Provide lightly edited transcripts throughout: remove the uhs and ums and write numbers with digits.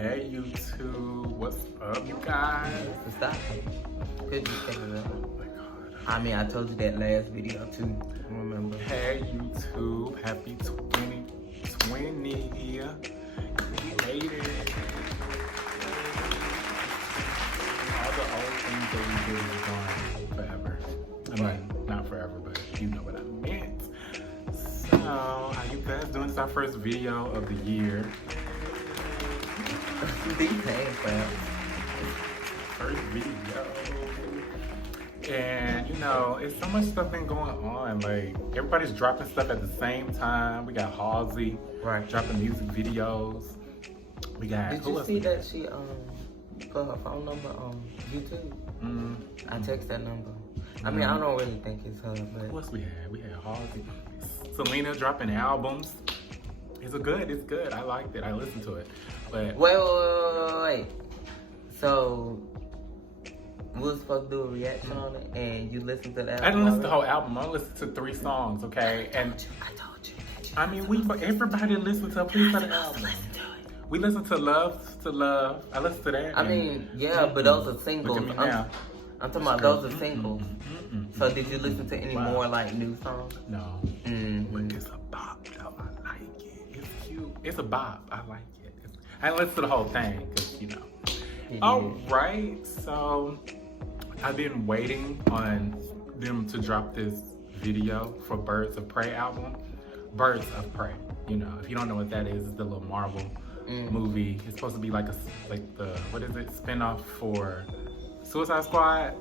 Hey YouTube, what's up, you guys? Stop. Could you take it up? Oh my god. I mean, I told you that last video too. Remember? Hey YouTube, happy 2020. We made it. All the old things that we did is gone forever. I mean, not forever, but you know what I meant. So, how you guys doing? It's our first video of the year. First video. And you know, it's so much stuff been going on. Like everybody's dropping stuff at the same time. We got Halsey dropping music videos. We got Did you see that she put her phone number on YouTube? I text that number. I mean, I don't really think it's her, but what else we had? We had Halsey. Selena dropping albums. It's good. I liked it. I listened to it. But wait. So we were supposed to do a reaction on it, and you listened to that? I didn't listen to the whole album. I listened to 3 songs, okay? And I told you that. I mean, everybody listened to a piece of the album. We listened to Love to Love. I listened to that. I mean, yeah, but those are singles. Look at me now. I'm talking about those are singles. So did you listen to any more like new songs? No. But it's a bop though. I like it. It's cute. It's a bop. I like it. I didn't listen to the whole thing because, you know. Alright, so I've been waiting on them to drop this video for Birds of Prey album. Birds of Prey. You know, if you don't know what that is, it's the little Marvel movie. It's supposed to be like the spinoff for Suicide Squad.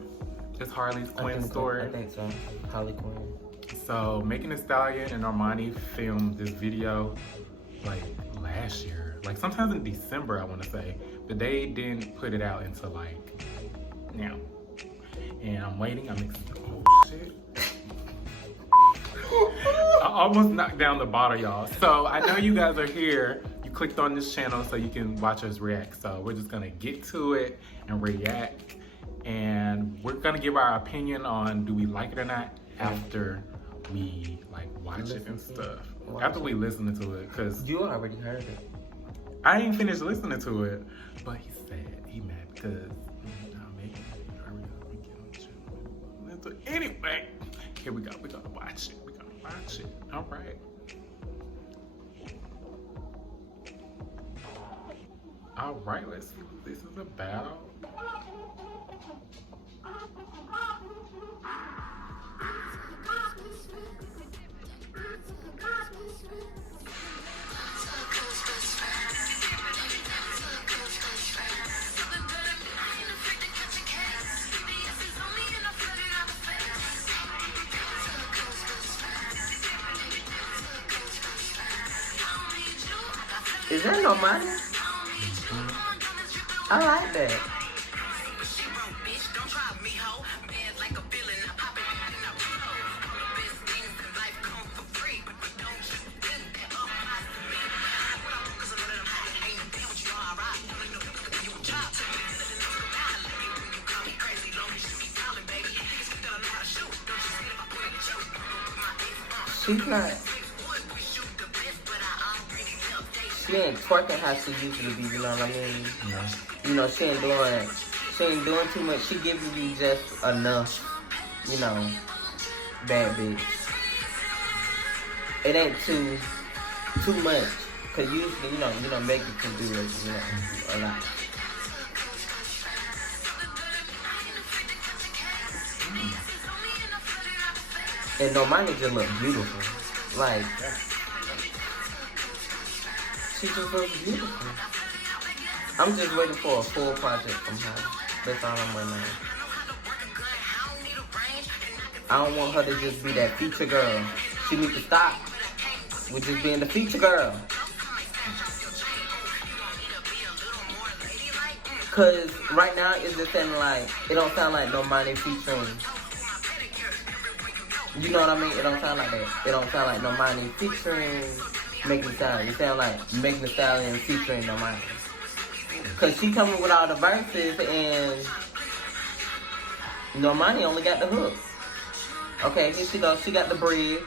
It's Harley Quinn's story. I think so. Harley Quinn. So Megan Thee Stallion and Normani filmed this video like last year, like sometimes in December I want to say, but they didn't put it out until like now. And I'm waiting. I'm excited. Oh shit! I almost knocked down the bottle, y'all. So I know you guys are here. You clicked on this channel so you can watch us react. So we're just gonna get to it and react. And we're gonna give our opinion on do we like it or not after we like watch it and stuff. After we listen to it, cause you already heard it. I ain't finished listening to it, but he said he mad because anyway, here we go. We're gonna watch it. All right. All right. Let's see what this is about. Is that Normani? I like that. She's not. She ain't twerking how she usually be, you know what I mean? Yeah. You know, she ain't doing too much. She giving you just enough, you know, bad bitch. It ain't too much. Cause usually, you know, Megan can do it, you know, a lot. And Normani just look beautiful. Like, she just looks beautiful. I'm just waiting for a full project from her. That's all I'm waiting on. I don't want her to just be that feature girl. She needs to stop with just being the feature girl. Cause right now it's just sounding like, it don't sound like Normani featuring. You know what I mean? It don't sound like that. It don't sound like Normani featuring Megan Thee Stallion. It sound like Megan Thee Stallion featuring Normani. Cause she coming with all the verses and Normani only got the hook. Okay, here she goes. She got the bridge.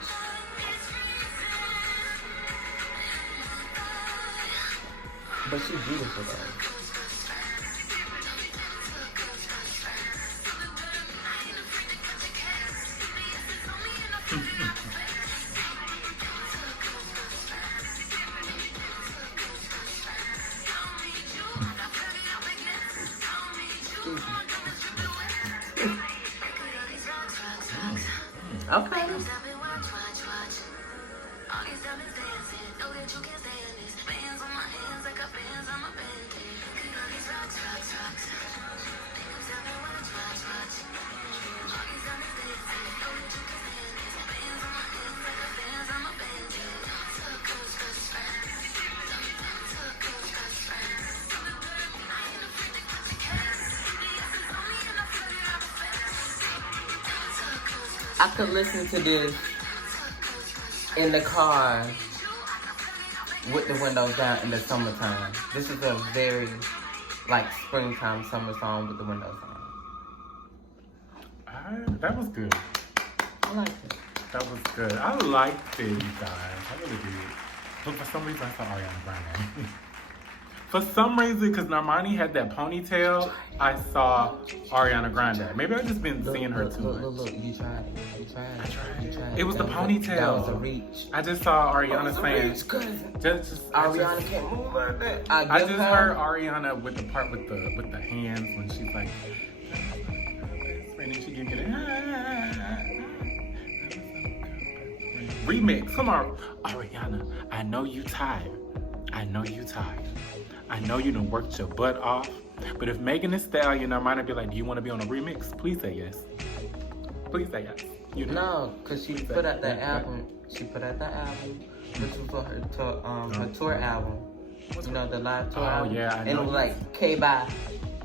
But she's beautiful though. Okay. I could listen to this in the car with the windows down in the summertime. This is a very, like, springtime summer song with the windows down. That was good. I like it. That was good. I liked it, you guys. I really did. But for some reason, I saw Ariana Grande. For some reason, because Normani had that ponytail, I saw Ariana Grande. Maybe I've just been seeing her too much. Look, you tried. I tried. It was the ponytail. That was a reach. I just saw Ariana saying. Ariana can't move like that. I just heard Ariana with the part with the hands when she's like, and then she can get it. Remix. Come on, Ariana. I know you tired. I know you done worked your butt off. But if Megan Thee Stallion, Normani be like, do you want to be on a remix? Please say yes. Please say yes. You know? No, because she put out that album. She put out that album, which was for her tour album. You know, the live tour album. Oh, yeah, I know. And it was like, K-bye.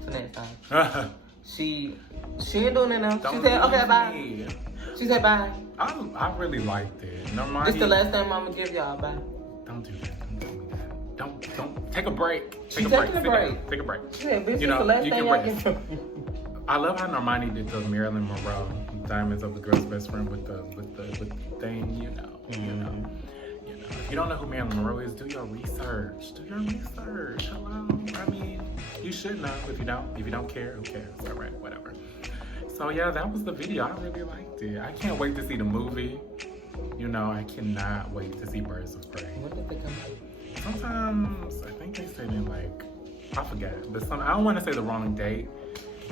So next time. She ain't doing it now. She said, okay, bye. She said, bye. I really liked it. Normani. This the last time I'm going to give y'all, bye. Don't do that. Don't take a break. Take a break. Take a break. Yeah, bitch, you know, the last time y'all can... I love how Normani did the Marilyn Monroe Diamonds of the Girl's Best Friend with the thing, you know. If you don't know who Marilyn Monroe is, do your research. Hello. I mean, you should know. If you don't care, who cares? All right, whatever. So yeah, that was the video. I really liked it. I can't wait to see the movie. You know, I cannot wait to see Birds of Prey. When did they come out? Sometimes, I think they said in like, I forgot, but I don't want to say the wrong date,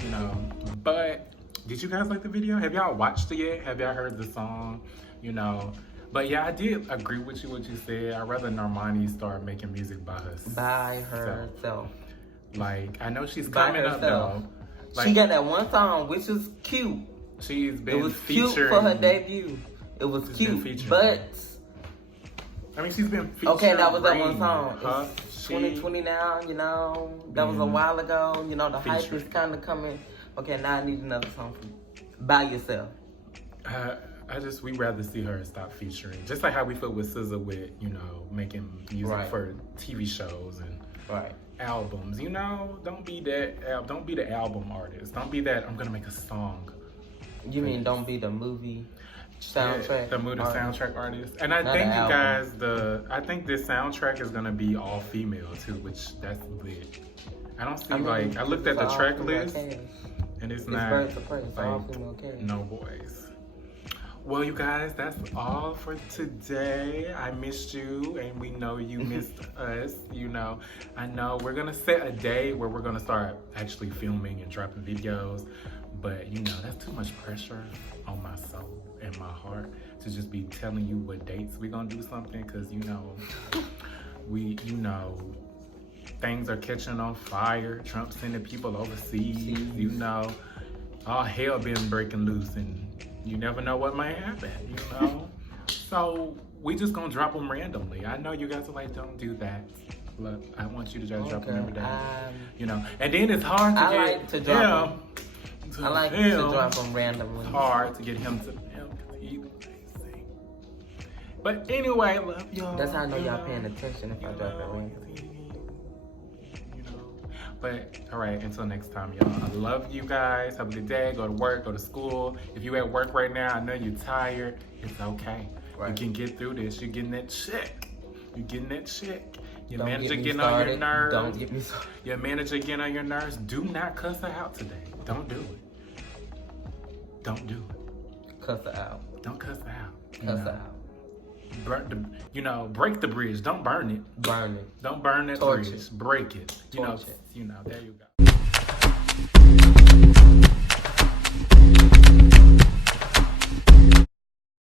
you know, but did you guys like the video? Have y'all watched it yet? Have y'all heard the song, you know? But yeah, I did agree with you what you said. I'd rather Normani start making music by herself. By herself. Like, I know she's coming up though. Like, she got that one song, which was cute. She's been It was featuring, cute for her debut. It was cute, but... I mean, she's been featuring. Okay, that was that one song. It's 2020 now, you know. That was a while ago. You know, the hype is kind of coming. Okay, now I need another song from by yourself. We'd rather see her stop featuring. Just like how we feel with SZA with, you know, making music for TV shows and albums. You know, don't be the album artist. Don't be that, I'm going to make a song. You mean don't be the movie soundtrack? The movie soundtrack artist. And I think you guys, I think this soundtrack is going to be all female too, which that's lit. I don't see I looked at the track list and it's not like no boys. Well, you guys, that's all for today. I missed you, and we know you missed us. You know, I know we're gonna set a day where we're gonna start actually filming and dropping videos, but you know, that's too much pressure on my soul and my heart to just be telling you what dates we're gonna do something, because you know, things are catching on fire. Trump sending people overseas. You know, all hell been breaking loose, and you never know what might happen, you know? So we just gonna drop them randomly. I know you guys are like, don't do that. Look, I want you to just drop them every day. You know, and then it's hard to I like to drop them randomly. It's hard to get him to film because he's amazing. But anyway, love y'all. That's how I know y'all paying attention if I drop it randomly. But all right, until next time, y'all. I love you guys. Have a good day. Go to work, go to school. If you at work right now, I know you're tired. It's okay. You can get through this. You're getting that check. Your Don't manager get me getting on your started. nerves. Don't get me started. Your manager getting on your nerves. Do not cuss her out today. Don't do it. Don't do it. Cuss her out. Don't cuss her out. Cuss her out. Break the bridge. Don't burn it. Burn it. Don't burn that Torch bridge. it. Break it. Torch it. There you go.